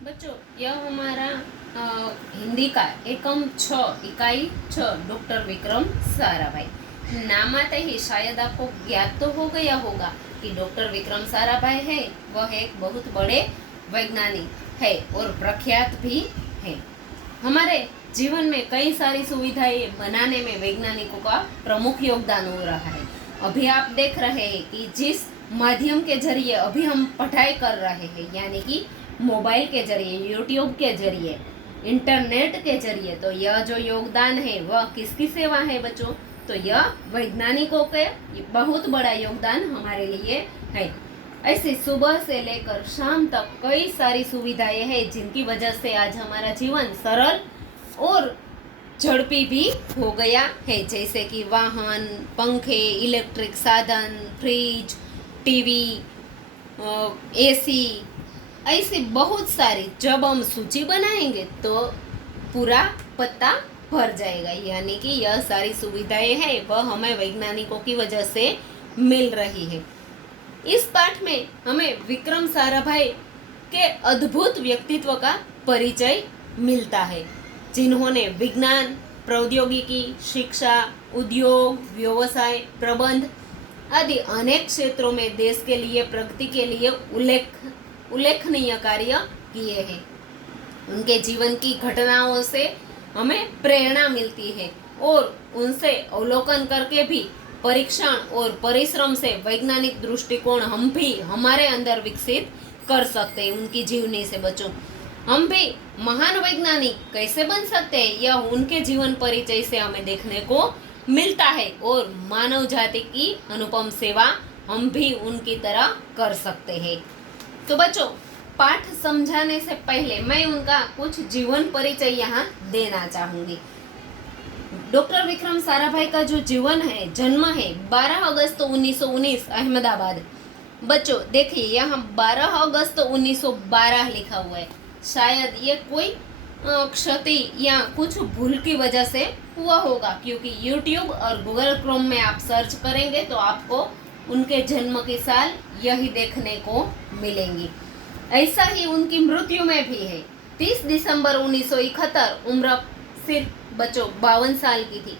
बच्चों, यह हमारा हिंदी का एकम 6 इकाई 6 डॉक्टर विक्रम साराभाई। नाम आते ही शायद आपको ज्ञात तो हो गया होगा कि डॉक्टर विक्रम साराभाई है वह एक बहुत बड़े वैज्ञानिक है और प्रख्यात भी है। हमारे जीवन में कई सारी सुविधाएं बनाने में वैज्ञानिकों का प्रमुख योगदान हो रहा है। अभी आप देख रहे हैं कि जिस माध्यम के जरिए अभी हम पढ़ाई कर रहे हैं, यानी कि मोबाइल के जरिए, यूट्यूब के जरिए, इंटरनेट के जरिए, तो यह जो योगदान है वह किसकी सेवा है बच्चों? तो यह वैज्ञानिकों के बहुत बड़ा योगदान हमारे लिए है। ऐसे सुबह से लेकर शाम तक कई सारी सुविधाएं हैं जिनकी वजह से आज हमारा जीवन सरल और झड़पी भी हो गया है, जैसे कि वाहन, पंखे, इलेक्ट्रिक साधन, फ्रिज, टीवी, एसी, ऐसे बहुत सारी। जब हम सूची बनाएंगे तो पूरा पत्ता भर जाएगा, यानी कि यह सारी सुविधाएं हैं वह हमें वैज्ञानिकों की वजह से मिल रही है। इस पाठ में हमें विक्रम साराभाई के अद्भुत व्यक्तित्व का परिचय मिलता है, जिन्होंने विज्ञान, प्रौद्योगिकी, शिक्षा, उद्योग, व्यवसाय, प्रबंध आदि अनेक क्षेत्रों में देश के लिए प्रगति के लिए उल्लेखनीय कार्य किए हैं। उनके जीवन की घटनाओं से हमें प्रेरणा मिलती है और उनसे अवलोकन करके भी परीक्षण और परिश्रम से वैज्ञानिक दृष्टिकोण हम भी हमारे अंदर विकसित कर सकते हैं। उनकी जीवनी से बच्चों, हम भी महान वैज्ञानिक कैसे बन सकते हैं, यह उनके जीवन परिचय से हमें देखने को मिलता है और मानव जाति की अनुपम सेवा हम भी उनकी तरह कर सकते हैं। तो बच्चों, पाठ समझाने से पहले मैं उनका कुछ जीवन परिचय यहाँ देना चाहूंगी। डॉक्टर विक्रम साराभाई का जो जीवन है, जन्म है 12 अगस्त 1919 अहमदाबाद। बच्चों देखिए, यहाँ 12 अगस्त 1912 लिखा हुआ है। शायद ये कोई क्षति या कुछ भूल की वजह से हुआ होगा, क्योंकि YouTube और गूगल क्रोम में आप सर्च करेंगे तो आपको उनके जन्म के साल यही देखने को मिलेंगी। ऐसा ही उनकी मृत्यु में भी है। 30 दिसंबर 1971, उम्र सिर्फ बच्चों 52 साल की थी।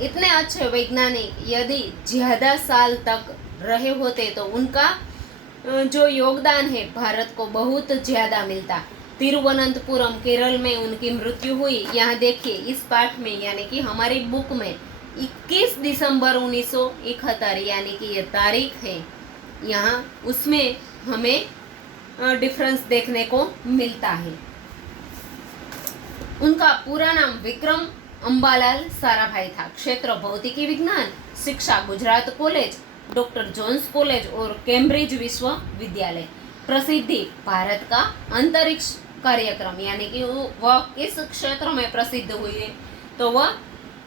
इतने अच्छे वैज्ञानिक यदि ज़्यादा साल तक रहे होते तो उनका जो योगदान है भारत को बहुत ज़्यादा मिलता। तिरुवनंतपुरम केरल में उनकी मृत्यु हुई। यहाँ देखिए इस पाठ में, यानी कि हमारी बुक में 21 दिसंबर 1971 यानी कि ये तारीख है, यहाँ उसमें हमें डिफरेंस देखने को मिलता है। उनका पूरा नाम विक्रम अंबालाल साराभाई था। क्षेत्र भौतिकी विज्ञान, शिक्षा Gujarat college, doctor Jones college और कैम्ब्रिज विश्वविद्यालय। प्रसिद्धि भारत का अंतरिक्ष कार्यक्रम, यानी कि वह किस क्षेत्र में प्रसिद्ध हुई है, तो वह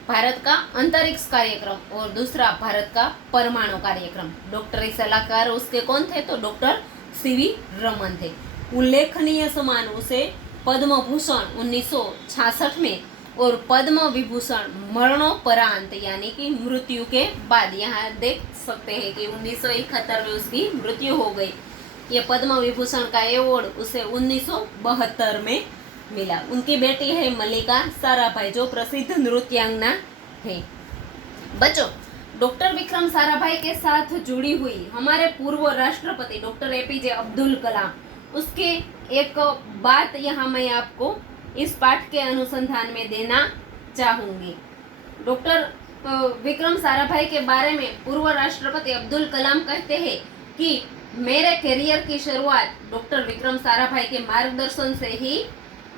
भारत का अंतरिक्ष कार्यक्रम और दूसरा भारत का परमाणु कार्यक्रम। डॉक्टरी सलाहकार उसके कौन थे, तो डॉक्टर सीवी रमन थे। उल्लेखनीय सम्मान उसे पद्म भूषण 1966 में और पद्म विभूषण मरणोपरांत, यानी कि मृत्यु के बाद, यहाँ देख सकते हैं कि 1971 में उसकी मृत्यु हो गई। ये पद्म विभूषण का अवार्ड उसे 1972 में मिला। उनकी बेटी है मल्लिका साराभाई, जो प्रसिद्ध नृत्यांगना है। बच्चों, डॉक्टर विक्रम साराभाई के साथ जुड़ी हुई हमारे पूर्व राष्ट्रपति डॉक्टर एपीजे अब्दुल कलाम, उसके एक बात यहाँ मैं आपको इस पाठ के अनुसंधान में देना चाहूँगी। डॉक्टर विक्रम साराभाई के बारे में पूर्व राष्ट्रपति अब्दुल कलाम कहते हैं कि मेरे करियर की शुरुआत डॉक्टर विक्रम साराभाई के मार्गदर्शन से ही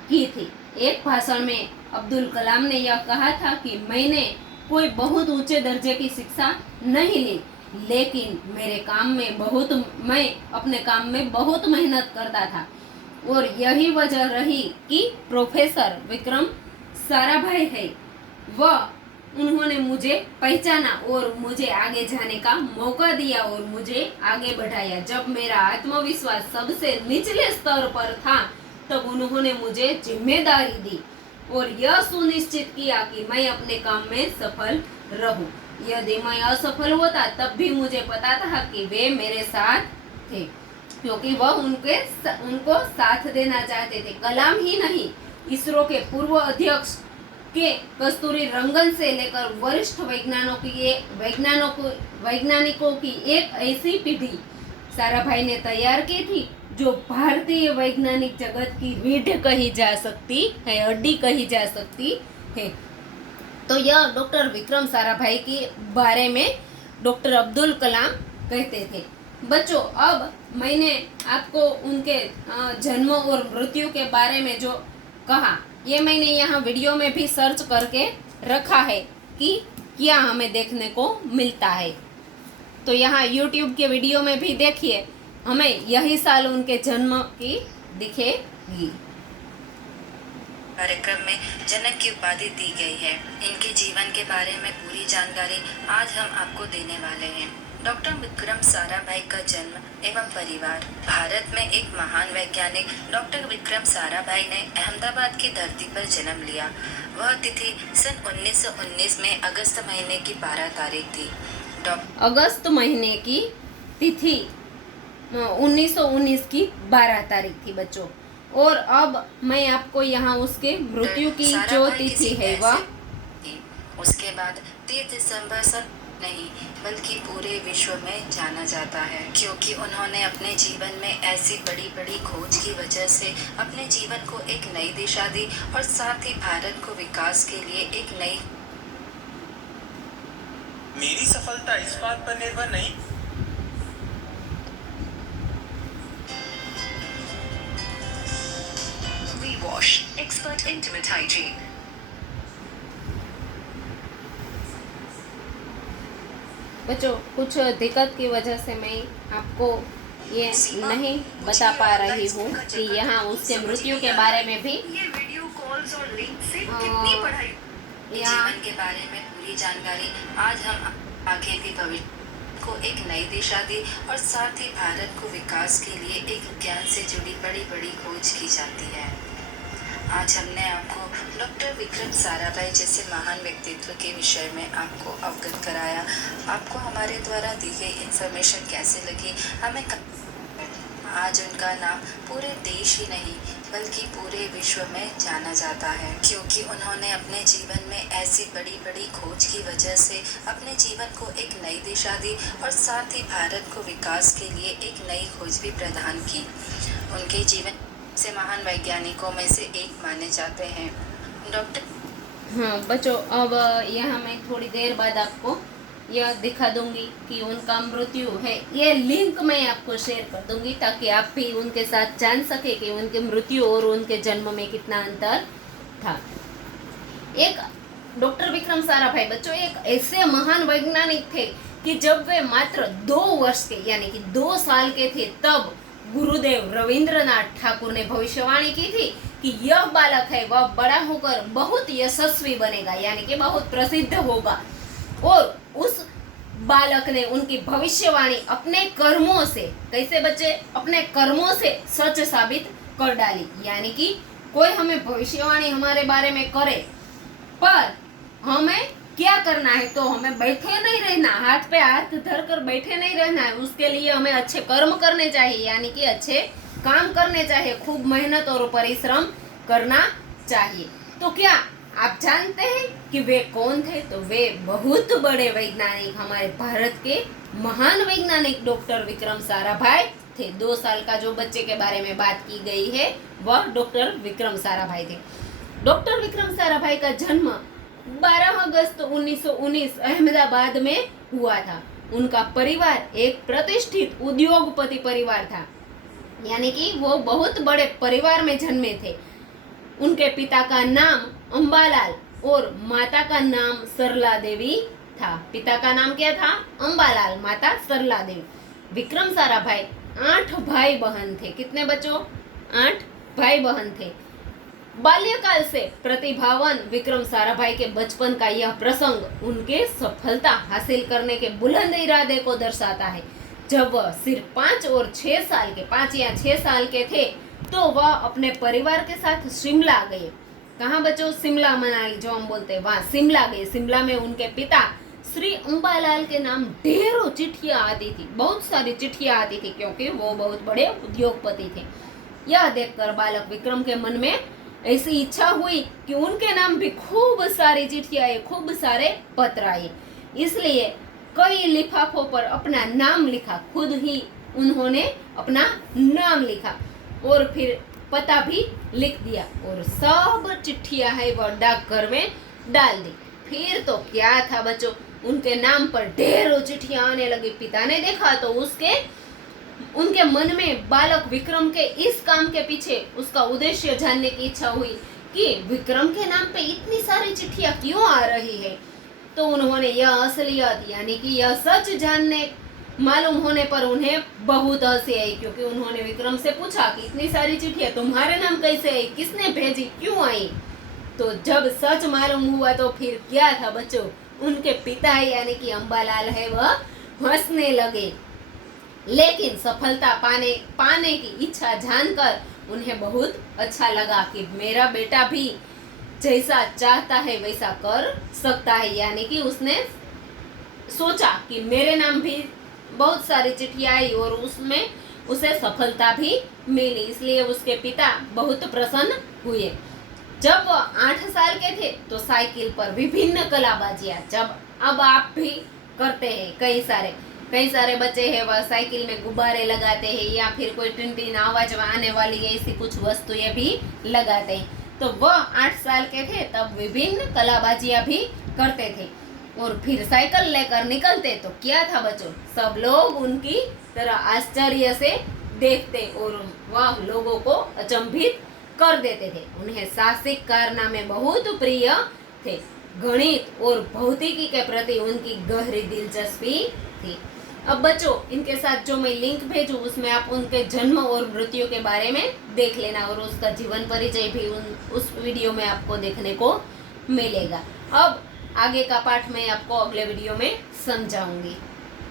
की थी। एक भाषण में अब्दुल कलाम ने यह कहा था कि मैंने कोई बहुत ऊंचे दर्जे की शिक्षा नहीं ली, लेकिन मैं अपने काम में बहुत मेहनत करता था और यही वजह रही कि प्रोफेसर विक्रम साराभाई है, वह उन्होंने मुझे पहचाना और मुझे आगे जाने का मौका दिया और मुझे आगे बढ़ाया। जब मेरा आत्मविश्वास सबसे निचले स्तर पर था तब उन्होंने मुझे जिम्मेदारी दी और यह सुनिश्चित किया कि मैं अपने काम में सफल रहूं। यदि मैं असफल होता तब भी मुझे पता था कि वे मेरे साथ थे। क्योंकि वह उनको साथ देना चाहते थे। कलाम ही नहीं, इसरो के पूर्व अध्यक्ष के कस्तूरी रंगन से लेकर वरिष्ठ वैज्ञानिकों की एक ऐसी पीढ़ी साराभाई ने तैयार की थी जो भारतीय वैज्ञानिक जगत की रीढ़ कही जा सकती है, हड्डी कही जा सकती है। तो यह डॉक्टर विक्रम साराभाई के बारे में डॉक्टर अब्दुल कलाम कहते थे। बच्चों, अब मैंने आपको उनके जन्म और मृत्यु के बारे में जो कहा, ये मैंने यहाँ वीडियो में भी सर्च करके रखा है कि क्या हमें देखने को मिलता है। तो यहाँ YouTube के वीडियो में भी देखिए, हमें यही साल उनके जन्म की दिखेगी। कार्यक्रम में जनक की उपाधि दी गई है। इनके जीवन के बारे में पूरी जानकारी आज हम आपको देने वाले हैं। डॉक्टर विक्रम साराभाई का जन्म एवं परिवार। भारत में एक महान वैज्ञानिक डॉक्टर विक्रम साराभाई ने अहमदाबाद की धरती पर जन्म लिया। वह तिथि सन 1919 में अगस्त महीने की 12 तारीख थी। अगस्त महीने की तिथि 1919 की 12 तारीख थी बच्चों। और अब मैं आपको यहाँ उसके मृत्यु की जो तिथि है वह उसके बाद 30 दिसंबर सन नहीं बल्कि पूरे विश्व में जाना जाता है, क्योंकि उन्होंने अपने जीवन में ऐसी बड़ी बड़ी खोज की वजह से अपने जीवन को एक नई दिशा दी और साथ ही भारत को विकास के लिए एक नई। मेरी सफलता इस बात पर निर्भर नहीं। We wash expert intimate hygiene. बच्चों, कुछ दिक्कत की वजह से मैं आपको ये नहीं बता पा रही हूँ कि यहाँ उसके मृत्यु के बारे में भी जीवन के बारे में पूरी जानकारी आज हम आगे भी भविष्य को एक नई दिशा दी और साथ ही भारत को विकास के लिए एक विज्ञान से जुड़ी बड़ी बड़ी खोज की जाती है। आज हमने आपको डॉक्टर विक्रम साराभाई जैसे महान व्यक्तित्व के विषय में आपको अवगत कराया। आपको हमारे द्वारा दी गई इन्फॉर्मेशन कैसे लगी हमें आज उनका नाम पूरे देश ही नहीं बल्कि पूरे विश्व में जाना जाता है, क्योंकि उन्होंने अपने जीवन में ऐसी बड़ी बड़ी खोज की वजह से अपने जीवन को एक नई दिशा दी और साथ ही भारत को विकास के लिए एक नई खोज भी प्रदान की। उनके जीवन से महान वैज्ञानिकों में से एक माने जाते हैं डॉक्टर। हाँ बच्चों, अब यहाँ मैं थोड़ी देर बाद आपको यह दिखा दूंगी कि उनका मृत्यु है। ये लिंक मैं आपको शेयर कर दूंगी ताकि आप भी उनके साथ जान सके कि उनके मृत्यु और उनके जन्म में कितना अंतर था। एक डॉक्टर विक्रम साराभाई बच्चों एक ऐसे महान वैज्ञानिक थे कि जब वे मात्र 2 वर्ष के यानी कि 2 साल के थे तब गुरुदेव रविंद्रनाथ ठाकुर ने भविष्यवाणी की थी कि यह बालक है वह बड़ा होकर बहुत यशस्वी बनेगा, यानी कि बहुत प्रसिद्ध होगा। और उस बालक ने उनकी भविष्यवाणी अपने कर्मों से, कैसे बच्चे, अपने कर्मों से सच साबित कर डाली। यानी कि कोई हमें भविष्यवाणी हमारे बारे में करे पर हमें क्या करना है, तो हमें बैठे नहीं रहना, हाथ पे हाथ धर कर बैठे नहीं रहना है। उसके लिए हमें अच्छे कर्म करने चाहिए, यानी कि अच्छे काम करने चाहिए, खूब मेहनत और परिश्रम करना चाहिए। तो क्या आप जानते हैं कि वे कौन थे? तो वे बहुत बड़े वैज्ञानिक, हमारे भारत के महान वैज्ञानिक डॉक्टर विक्रम साराभाई थे। 2 साल का जो बच्चे के बारे में बात की गई है वह डॉक्टर विक्रम साराभाई थे। डॉक्टर विक्रम साराभाई का जन्म 12 अगस्त 1919 अहमदाबाद में हुआ था। उनका परिवार एक प्रतिष्ठित उद्योगपति परिवार था, यानी कि वो बहुत बड़े परिवार में जन्मे थे। उनके पिता का नाम अंबालाल और माता का नाम सरला देवी था। पिता का नाम क्या था? अंबालाल, माता सरला देवी। विक्रम साराभाई 8 भाई बहन थे। कितने बच्चों? 8 भाई बहन थे। बाल्यकाल से प्रतिभावान विक्रम साराभाई के बचपन का यह प्रसंग उनके सफलता हासिल करने के बुलंद इरादे को दर्शाता है। जब वह सिर्फ 5 और 6 साल के 5 या 6 साल के थे तो वह अपने परिवार के साथ शिमला गए। कहाँ बच्चों? शिमला, मनाली जो हम बोलते हैं, वहाँ शिमला गए। शिमला में उनके पिता श्री अंबालाल के नाम ढेरों चिट्ठियां आती थी, बहुत सारी चिट्ठियां आती थी, क्योंकि वो बहुत बड़े उद्योगपति थे। यह देखकर बालक विक्रम के मन में ऐसी इच्छा हुई कि उनके नाम भी खूब सारी चिट्ठियां आई, खूब सारे पत्र आए। इसलिए कई लिफाफों पर अपना नाम लिखा, खुद ही उन्होंने अपना नाम लिखा और फिर पता भी लिख दिया और सब चिट्ठियां है वह डाकघर में डाल दी। फिर तो क्या था बच्चों, उनके नाम पर ढेरों चिट्ठियां आने लगी। पिता ने देखा तो उनके मन में बालक विक्रम के इस काम के पीछे उसका उद्देश्य जानने की इच्छा हुई कि विक्रम के नाम पे इतनी सारी चिट्ठियां क्यों आ रही है। तो उन्होंने यह असलियत यानी कि यह सच जानने मालूम होने पर उन्हें बहुत हंसी आई, क्योंकि उन्होंने विक्रम से पूछा कि इतनी सारी चिट्ठियां तुम्हारे नाम कैसे आई, किसने भेजी, क्यों आई। तो जब सच मालूम हुआ तो फिर क्या था बच्चों, उनके पिता यानी कि अंबालाल है वह हंसने लगे। लेकिन सफलता पाने की इच्छा जानकर उन्हें बहुत अच्छा लगा कि मेरा बेटा भी जैसा चाहता है वैसा कर सकता है। यानी कि उसने सोचा कि मेरे नाम भी बहुत सारी चिट्ठियां आई और उसमें उसे सफलता भी मिली, इसलिए उसके पिता बहुत प्रसन्न हुए। जब वो 8 साल के थे तो साइकिल पर विभिन्न कलाबाजियां, जब अब आप भी करते हैं, कई सारे बच्चे हैं वह साइकिल में गुब्बारे लगाते हैं या फिर कोई टिन आवाज आने वाली ऐसी कुछ वस्तुएं भी लगाते हैं। तो वह 8 साल के थे तब विभिन्न कलाबाजियां भी करते थे और फिर साइकिल लेकर निकलते तो क्या था बच्चों, सब लोग उनकी तरह आश्चर्य से देखते और वह लोगों को अचंभित कर देते थे। उन्हें साहसिक कारनामे बहुत प्रिय थे। गणित और भौतिकी के प्रति उनकी गहरी दिलचस्पी थी। अब बच्चों, इनके साथ जो मैं लिंक भेजूं उसमें आप उनके जन्म और मृत्यु के बारे में देख लेना और उसका जीवन परिचय भी उस वीडियो में आपको देखने को मिलेगा। अब आगे का पाठ मैं आपको अगले वीडियो में समझाऊंगी।